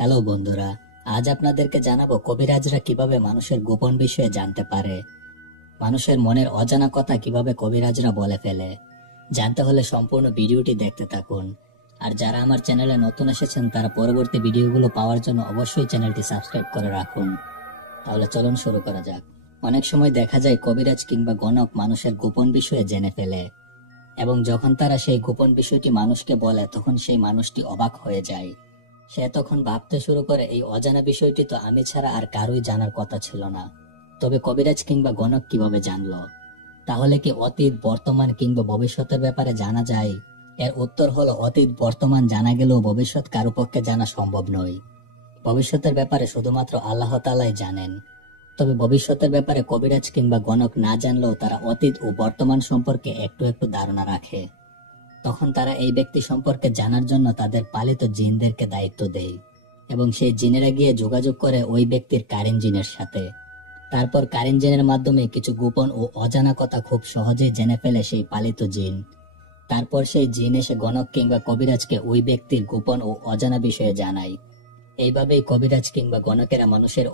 Hello বন্ধুরা, আজ আপনাদেরকে জানাবো কবিরাজরা কিভাবে মানুষের গোপন বিষয়ে জানতে পারে। মানুষের মনের অজানা কথা কিভাবে কবিরাজরা বলে ফেলে। জানতে হলে সম্পূর্ণ ভিডিওটি দেখতে থাকুন। আর যারা আমার চ্যানেলে নতুন এসেছেন তারা পরবর্তী ভিডিওগুলো পাওয়ার জন্য অবশ্যই চ্যানেলটি সাবস্ক্রাইব করে রাখুন। তাহলে চলুন শুরু করা যাক। অনেক সময় দেখা যায় কবিরাজ কিংবা গণক মানুষের গোপন বিষয়ে জেনে ফেলে, এবং যখন তারা সেই গোপন বিষয়টি মানুষকে বলে তখন সেই মানুষটি অবাক হয়ে যায়। সে তখন ভাবতে শুরু করে, এই অজানা বিষয়টি তো আমি ছাড়া আর কারোই জানার কথা ছিল না। তবে কবিরাজ কিংবা গণক কিভাবে জানলো? তাহলে কি অতীত, বর্তমান কিংবা ভবিষ্যতের ব্যাপারে জানা যায়? এর উত্তর হলো, অতীত বর্তমান জানা গেলেও ভবিষ্যৎ কারো পক্ষে জানা সম্ভব নয়। ভবিষ্যতের ব্যাপারে শুধুমাত্র আল্লাহ তাআলাই জানেন। তবে ভবিষ্যতের ব্যাপারে কবিরাজ কিংবা গণক না জানলেও তারা অতীত ও বর্তমান সম্পর্কে একটু একটু ধারণা রাখে। তখন তারা এই ব্যক্তি সম্পর্কে জানার জন্য তাদের পালিত জিনদেরকে দায়িত্ব দেয়, এবং সেই জিনেরা গিয়ে যোগাযোগ করে ওই ব্যক্তির কারেন জিনের সাথে। তারপর কারেন জিনের মাধ্যমে কিছু গোপন ও অজানা কথা খুব সহজেই জেনে ফেলে সেই পালিত জিন। তারপর সেই জিন এসে গণক কিংবা কবিরাজকে ওই ব্যক্তির গোপন ও অজানা বিষয়ে জানায়। এইভাবেই কবিরাজ কিংবা গণকেরা মানুষের